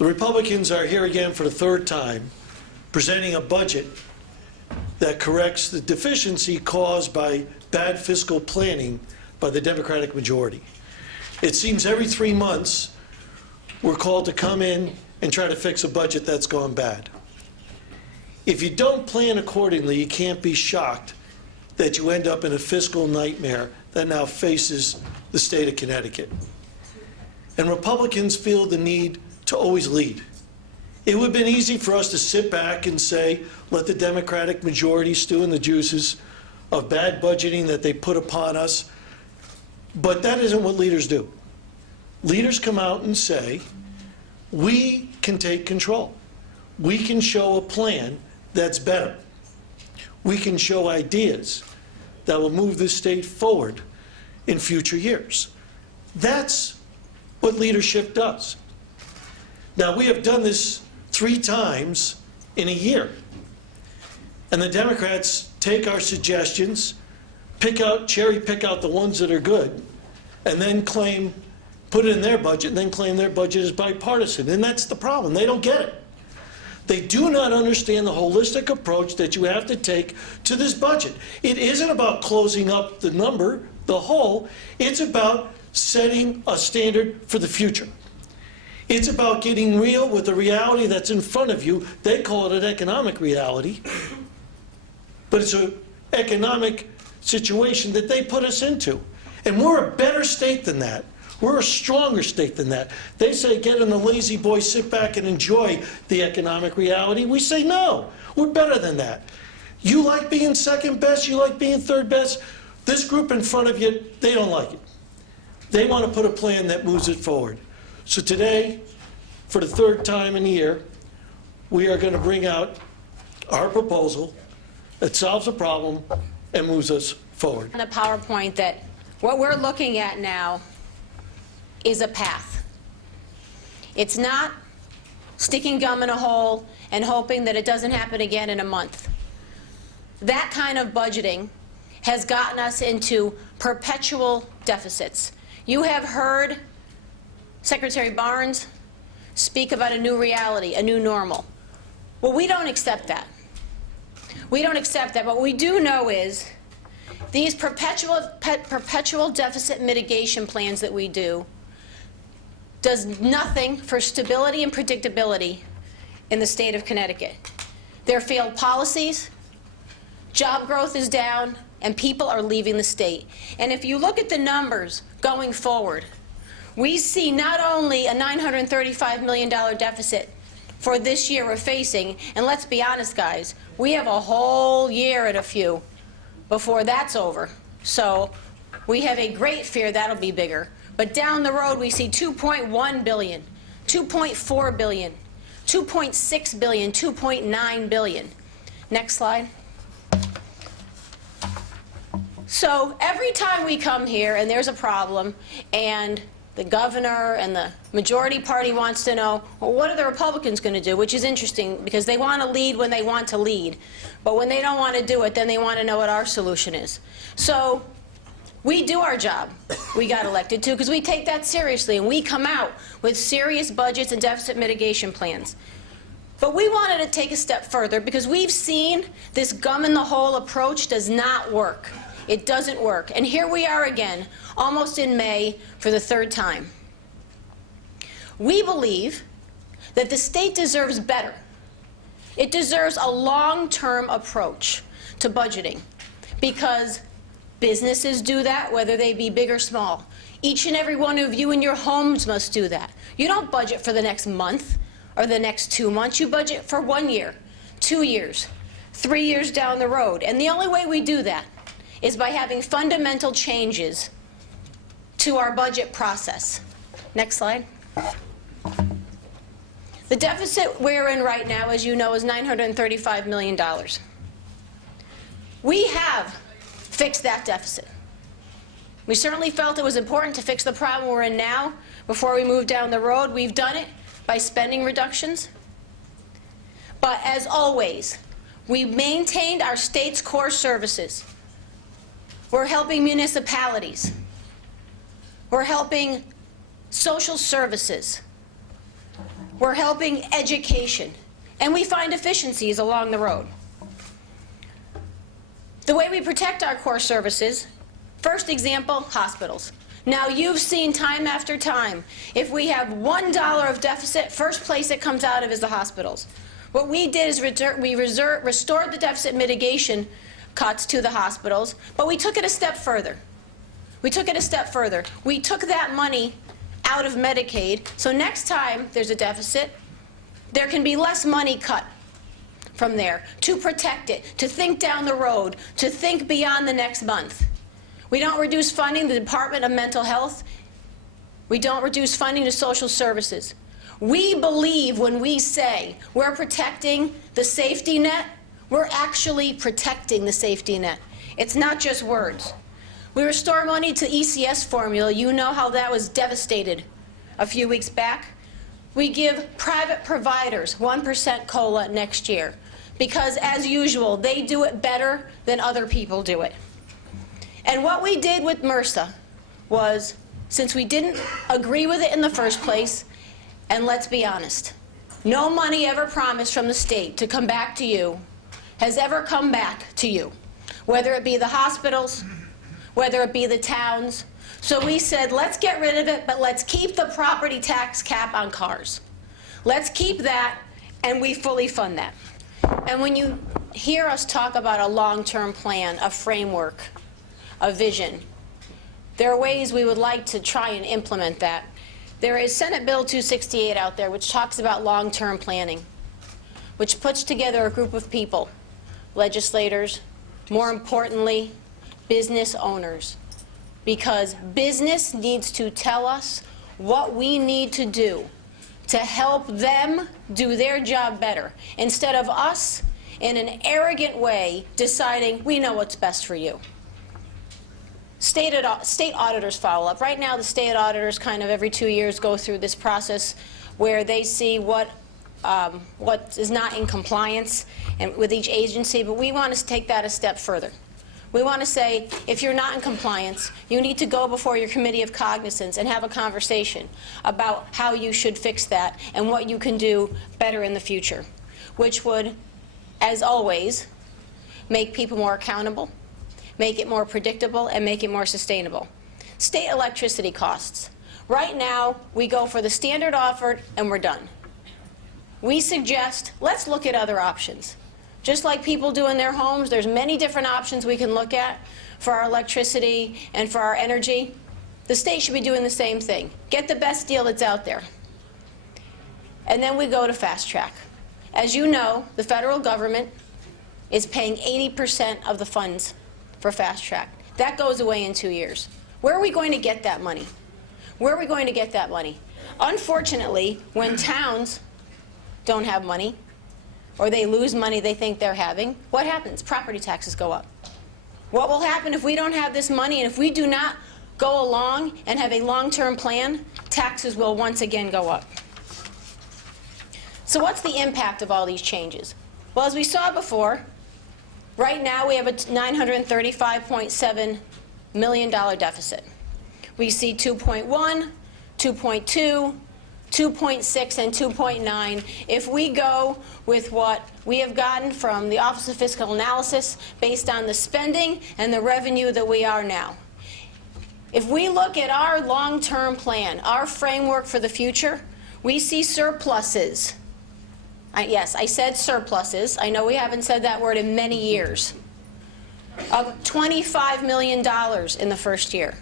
The Republicans are here again for the third time, presenting a budget that corrects the deficiency caused by bad fiscal planning by the Democratic majority. It seems every 3 months we're called to come in and try to fix a budget that's gone bad. If you don't plan accordingly, you can't be shocked that you end up in a fiscal nightmare that now faces the state of Connecticut. And Republicans feel the need to always lead. It would have been easy for us to sit back and say, let the Democratic majority stew in the juices of bad budgeting that they put upon us. But that isn't what leaders do. Leaders come out and say, we can take control. We can show a plan that's better. We can show ideas that will move this state forward in future years. That's what leadership does. Now, we have done this 3 times in a year. And the Democrats take our suggestions, cherry pick out the ones that are good, and then claim, put it in their budget, and then claim their budget is bipartisan. And that's the problem. They don't get it. They do not understand the holistic approach that you have to take to this budget. It isn't about closing up the number, the hole. It's about setting a standard for the future. It's about getting real with the reality that's in front of you. They call it an economic reality, but it's an economic situation that they put us into. And we're a better state than that. We're a stronger state than that. They say get in the lazy boy, sit back and enjoy the economic reality. We say no, we're better than that. You like being second best, you like being third best. This group in front of you, they don't like it. They want to put a plan that moves it forward. So today, for the 3rd time in a year, we are going to bring out our proposal that solves a problem and moves us forward. On the PowerPoint, that what we're looking at now is a path. It's not sticking gum in a hole and hoping that it doesn't happen again in a month. That kind of budgeting has gotten us into perpetual deficits. You have heard Secretary Barnes speak about a new reality, a new normal. Well, we don't accept that. We don't accept that. What we do know is these perpetual deficit mitigation plans that we do does nothing for stability and predictability in the state of Connecticut. They're failed policies, job growth is down, and people are leaving the state. And if you look at the numbers going forward, we see not only a $935 million deficit for this year we're facing, and let's be honest, guys, we have a whole year and a few before that's over. So we have a great fear that'll be bigger. But down the road, we see $2.1 billion, $2.4 billion, $2.6 billion, $2.9 billion. Next slide. So every time we come here and there's a problem and the governor and the majority party wants to know, well, what are the Republicans going to do? Which is interesting because they want to lead when they want to lead. But when they don't want to do it, then they want to know what our solution is. So we do our job. We got elected to because we take that seriously, and we come out with serious budgets and deficit mitigation plans. But we wanted to take a step further because we've seen this gum in the hole approach does not work. It doesn't work. And here we are again, almost in May for the 3rd time. We believe that the state deserves better. It deserves a long-term approach to budgeting because businesses do that, whether they be big or small. Each and every one of you in your homes must do that. You don't budget for the next month or the next 2 months. You budget for 1 year, 2 years, 3 years down the road. And the only way we do that is by having fundamental changes to our budget process. Next slide. The deficit we're in right now, as you know, is $935 million. We have fixed that deficit. We certainly felt it was important to fix the problem we're in now before we move down the road. We've done it by spending reductions. But as always, we maintained our state's core services. We're helping municipalities. We're helping social services. We're helping education. And we find efficiencies along the road. The way we protect our core services, first example, hospitals. Now, you've seen time after time, if we have $1 of deficit, first place it comes out of is the hospitals. What we did is restored the deficit mitigation cuts to the hospitals, but we took it a step further. We took that money out of Medicaid, so next time there's a deficit, there can be less money cut from there to protect it, to think down the road, to think beyond the next month. We don't reduce funding to the Department of Mental Health. We don't reduce funding to social services. We believe when we say we're protecting the safety net, we're actually protecting the safety net. It's not just words. We restore money to ECS formula. You know how that was devastated a few weeks back. We give private providers 1% COLA next year because, as usual, they do it better than other people do it. And what we did with MRSA was, since we didn't agree with it in the first place, and let's be honest, no money ever promised from the state to come back to you has ever come back to you, whether it be the hospitals, whether it be the towns. So we said, let's get rid of it, but let's keep the property tax cap on cars. Let's keep that, and we fully fund that. And when you hear us talk about a long-term plan, a framework, a vision, there are ways we would like to try and implement that. There is Senate Bill 268 out there which talks about long-term planning, which puts together a group of people, legislators, more importantly, business owners, because business needs to tell us what we need to do to help them do their job better, instead of us, in an arrogant way, deciding we know what's best for you. State auditors follow up. Right now, the state auditors kind of every 2 years go through this process where they see what is not in compliance and with each agency, but we want to take that a step further. We want to say, if you're not in compliance, you need to go before your committee of cognizance and have a conversation about how you should fix that and what you can do better in the future, which would, as always, make people more accountable, make it more predictable, and make it more sustainable. State electricity costs. Right now, we go for the standard offered, and we're done. We suggest, let's look at other options. Just like people do in their homes, there's many different options we can look at for our electricity and for our energy. The state should be doing the same thing. Get the best deal that's out there. And then we go to fast track. As you know, the federal government is paying 80% of the funds for fast track. That goes away in 2 years. Where are we going to get that money? Where are we going to get that money? Unfortunately, when towns don't have money, or they lose money they think they're having, what happens? Property taxes go up. What will happen if we don't have this money, and if we do not go along and have a long-term plan? Taxes will once again go up. So what's the impact of all these changes? Well, as we saw before, right now we have a $935.7 million deficit. We see 2.1, 2.2, 2.6, and 2.9. If we go with what we have gotten from the Office of Fiscal Analysis based on the spending and the revenue that we are now. If we look at our long-term plan, our framework for the future, we see surpluses. Yes, I said surpluses. I know we haven't said that word in many years. Of $25 million in the first year.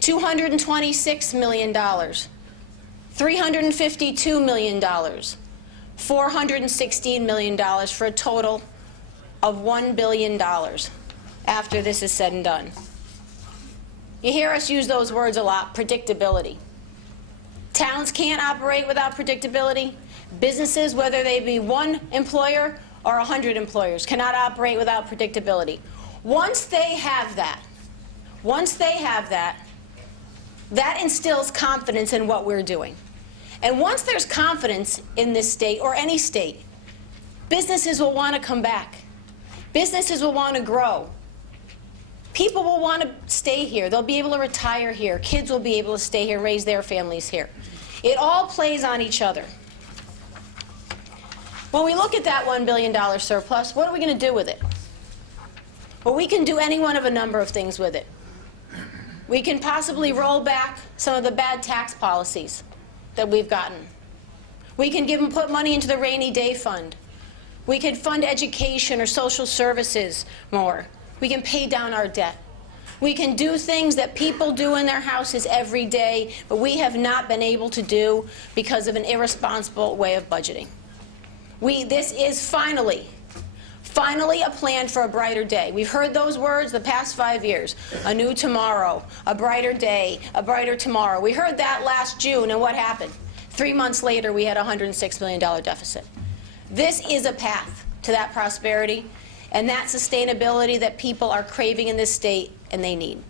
$226 million. $352 million. $416 million, for a total of $1 billion after this is said and done. You hear us use those words a lot, predictability. Towns can't operate without predictability. Businesses, whether they be one employer or 100 employers, cannot operate without predictability. Once they have that, that instills confidence in what we're doing. And once there's confidence in this state, or any state, businesses will want to come back. Businesses will want to grow. People will want to stay here. They'll be able to retire here. Kids will be able to stay here, raise their families here. It all plays on each other. When we look at that $1 billion surplus, what are we going to do with it? Well, we can do any one of a number of things with it. We can possibly roll back some of the bad tax policies that we've gotten. We can put money into the rainy day fund. We can fund education or social services more. We can pay down our debt. We can do things that people do in their houses every day, but we have not been able to do because of an irresponsible way of budgeting. This is finally a plan for a brighter day. We've heard those words the past 5 years. A new tomorrow, a brighter day, a brighter tomorrow. We heard that last June, and what happened? 3 months later, we had a $106 million deficit. This is a path to that prosperity and that sustainability that people are craving in this state and they need.